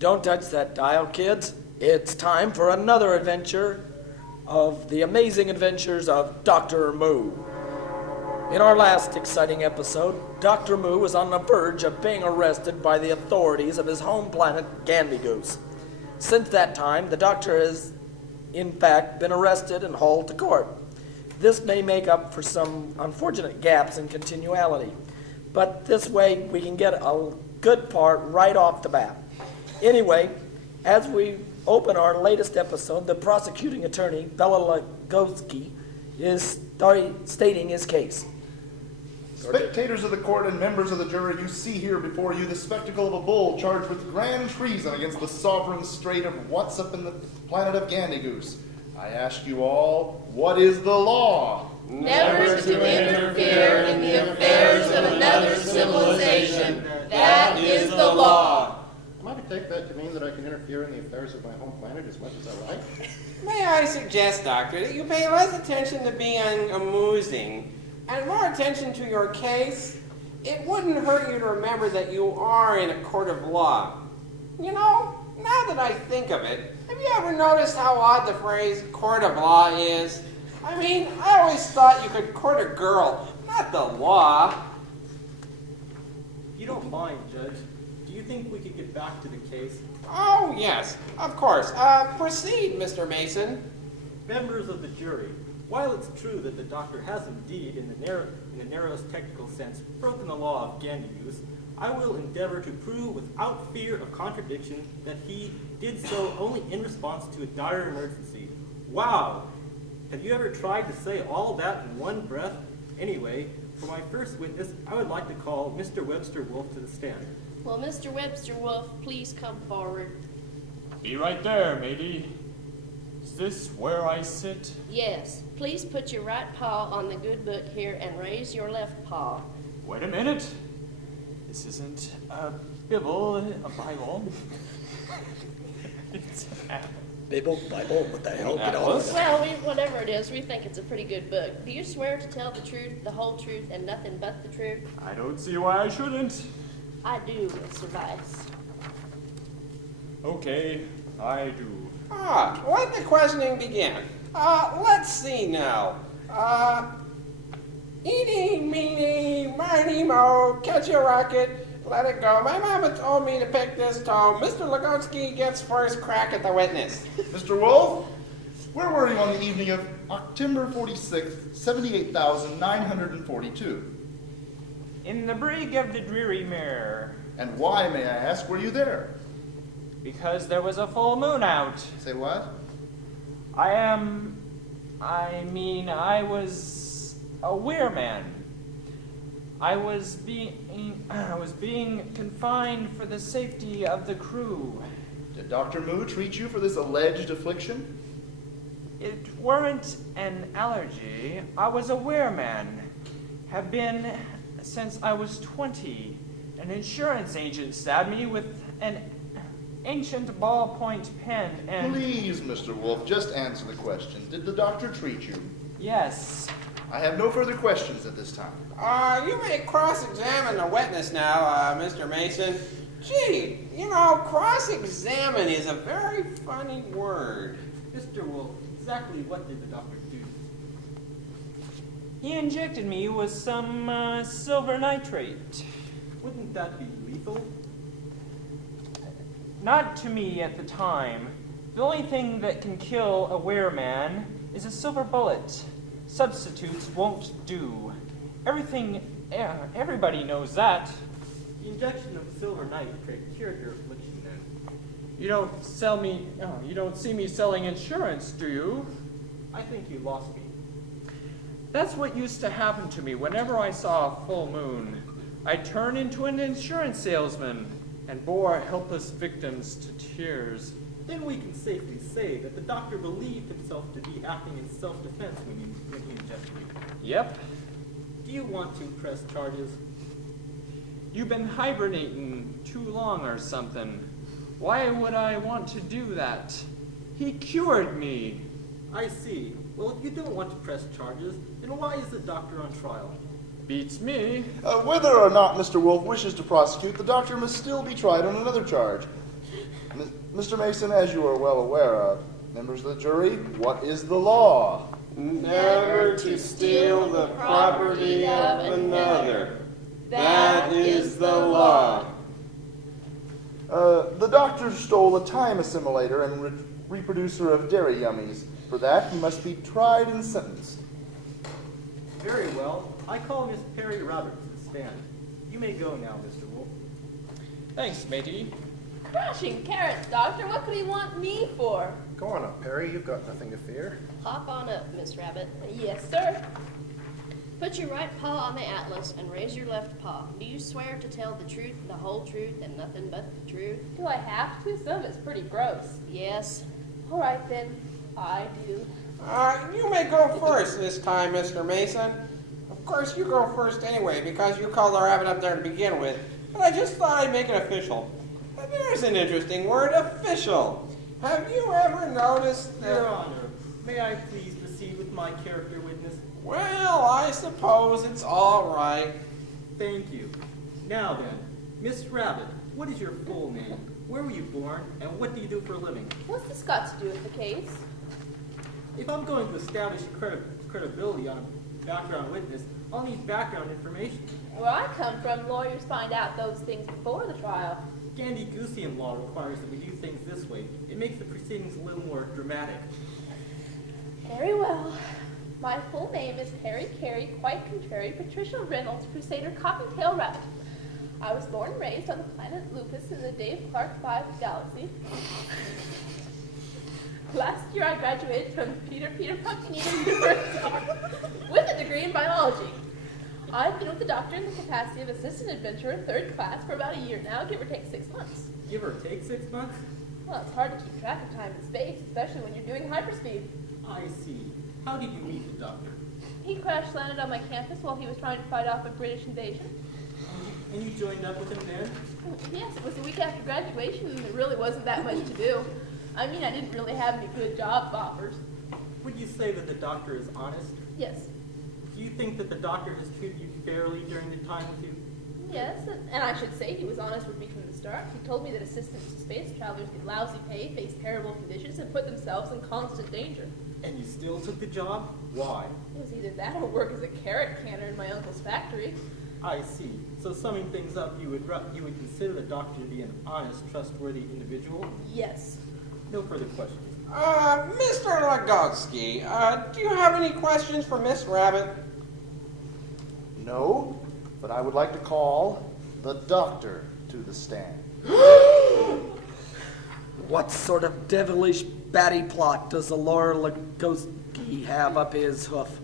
Don't touch that dial, kids. It's time for another adventure of the amazing adventures of Doctor Moo. In our last exciting episode, Dr. Moo was on the verge of being arrested by the authorities of his home planet, Gandygoose. Since that time, the Doctor has, in fact, been arrested and hauled to court. This may make up for some unfortunate gaps in continuality, but this way we can get a good part right off the bat. Anyway, as we open our latest episode, the prosecuting attorney, Bella Lagoatsky, is stating his case. Spectators of the court and members of the jury, you see here before you the spectacle of a bull charged with grand treason against the sovereign state of what's up in the planet of Gandygoose. I ask you all, what is the law? Never to interfere in the affairs of another civilization. That is the law. Am I to take that to mean that I can interfere in the affairs of my home planet as much as I like? May I suggest, Doctor, that you pay less attention to being amusing and more attention to your case? It wouldn't hurt you to remember that you are in a court of law. You know, now that I think of it, have you ever noticed how odd the phrase court of law is? I mean, I always thought you could court a girl, not the law. If you don't mind, Judge, do you think we could get back to the case? Oh, yes, of course. Proceed, Mr. Mason. Members of the jury, while it's true that the Doctor has indeed, in the narrowest technical sense, broken the law of Gandygoose, I will endeavor to prove without fear of contradiction that he did so only in response to a dire emergency. Wow! Have you ever tried to say all that in one breath? Anyway, for my first witness, I would like to call Mr. Webster Wolf to the stand. Will Mr. Webster Wolf please come forward? Be right there, matey. Is this where I sit? Yes. Please put your right paw on the good book here and raise your left paw. Wait a minute. This isn't a Bible, a Bible. It's a Bible, what the hell? Get all of that. Well, whatever it is, we think it's a pretty good book. Do you swear to tell the truth, the whole truth, and nothing but the truth? I don't see why I shouldn't. I do, Mr. Vice. Okay, I do. Let the questioning begin. Let's see now. Eeny, meeny, miny, mo, catch a rocket, let it go. My mama told me to pick this tone. Mr. Lagoatsky gets first crack at the witness. Mr. Wolf, where were you on the evening of October 46th, 78,942? In the brig of the dreary mirror. And why, may I ask, were you there? Because there was a full moon out. Say what? I was a weirman. I was being confined for the safety of the crew. Did Dr. Moo treat you for this alleged affliction? It weren't an allergy. I was a weirman. Have been since I was 20. An insurance agent stabbed me with an ancient ballpoint pen and... Please, Mr. Wolf, just answer the question. Did the doctor treat you? Yes. I have no further questions at this time. You may cross-examine the witness now, Mr. Mason. Gee, you know, cross-examine is a very funny word. Mr. Wolf, exactly what did the Doctor do? He injected me with some silver nitrate. Wouldn't that be lethal? Not to me at the time. The only thing that can kill a wereman is a silver bullet. Substitutes won't do. Everybody knows that. The injection of silver nitrate cured your affliction then. You don't see me selling insurance, do you? I think you lost me. That's what used to happen to me whenever I saw a full moon. I'd turn into an insurance salesman and bore helpless victims to tears. Then we can safely say that the Doctor believed himself to be acting in self-defense when he injected you. Yep. Do you want to press charges? You've been hibernating too long or something. Why would I want to do that? He cured me. I see. Well, if you don't want to press charges, then why is the Doctor on trial? Beats me. Whether or not Mr. Wolf wishes to prosecute, the doctor must still be tried on another charge. Mr. Mason, as you are well aware of, members of the jury, what is the law? Never to steal the property of another. That is the law. The doctor stole a time assimilator and reproducer of dairy yummies. For that, he must be tried and sentenced. Very well. I call Miss Perry Roberts to the stand. You may go now, Mr. Wolf. Thanks, matey. Crashing carrots, Doctor. What could he want me for? Go on up, Perry. You've got nothing to fear. Hop on up, Miss Rabbit. Yes, sir. Put your right paw on the atlas and raise your left paw. Do you swear to tell the truth, the whole truth, and nothing but the truth? Do I have to? Some of it's pretty gross. Yes. All right, then. I do. You may go first this time, Mr. Mason. Of course, you go first anyway, because you called the rabbit up there to begin with. But I just thought I'd make it official. There's an interesting word, official. Have you ever noticed that... Your Honor, may I please proceed with my character witness? Well, I suppose it's all right. Thank you. Now then, Miss Rabbit, what is your full name? Where were you born, and what do you do for a living? What's this got to do with the case? If I'm going to establish credibility on a background witness, I'll need background information. Where I come from, lawyers find out those things before the trial. Gandy-Goosian law requires that we do things this way. It makes the proceedings a little more dramatic. Very well. My full name is Harry Carey, quite contrary, Patricia Reynolds, Crusader, Cottontail Rabbit. I was born and raised on the planet Lupus in the Dave Clark V galaxy. Last year I graduated from Peter Pumpkineater University with a degree in biology. I've been with the doctor in the capacity of assistant adventurer, third class, for about a year now, give or take 6 months. Give or take 6 months? Well, it's hard to keep track of time and space, especially when you're doing hyperspeed. I see. How did you meet the doctor? He crash landed on my campus while he was trying to fight off a British invasion. And you joined up with him then? Yes, it was a week after graduation, and there really wasn't that much to do. I mean, I didn't really have any good job offers. Would you say that the doctor is honest? Yes. Do you think that the doctor has treated you fairly during the time with you? Yes, and I should say he was honest with me from the start. He told me that assistants to space travelers get lousy pay, face terrible conditions, and put themselves in constant danger. And you still took the job? Why? It was either that or work as a carrot canner in my uncle's factory. I see. So summing things up, you would consider the doctor to be an honest, trustworthy individual? Yes. No further questions. Mr. Lagoatsky, do you have any questions for Miss Rabbit? No, but I would like to call the doctor to the stand. What sort of devilish batty plot does the Lord Lagoatsky have up his hoof?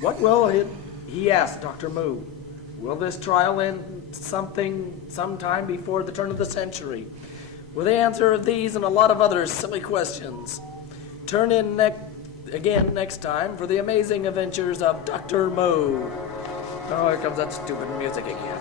What will he ask Dr. Moo? Will this trial end sometime before the turn of the century? Will the answer of these and a lot of other silly questions? Turn in again next time for the amazing adventures of Doctor Moo. Oh, here comes that stupid music again.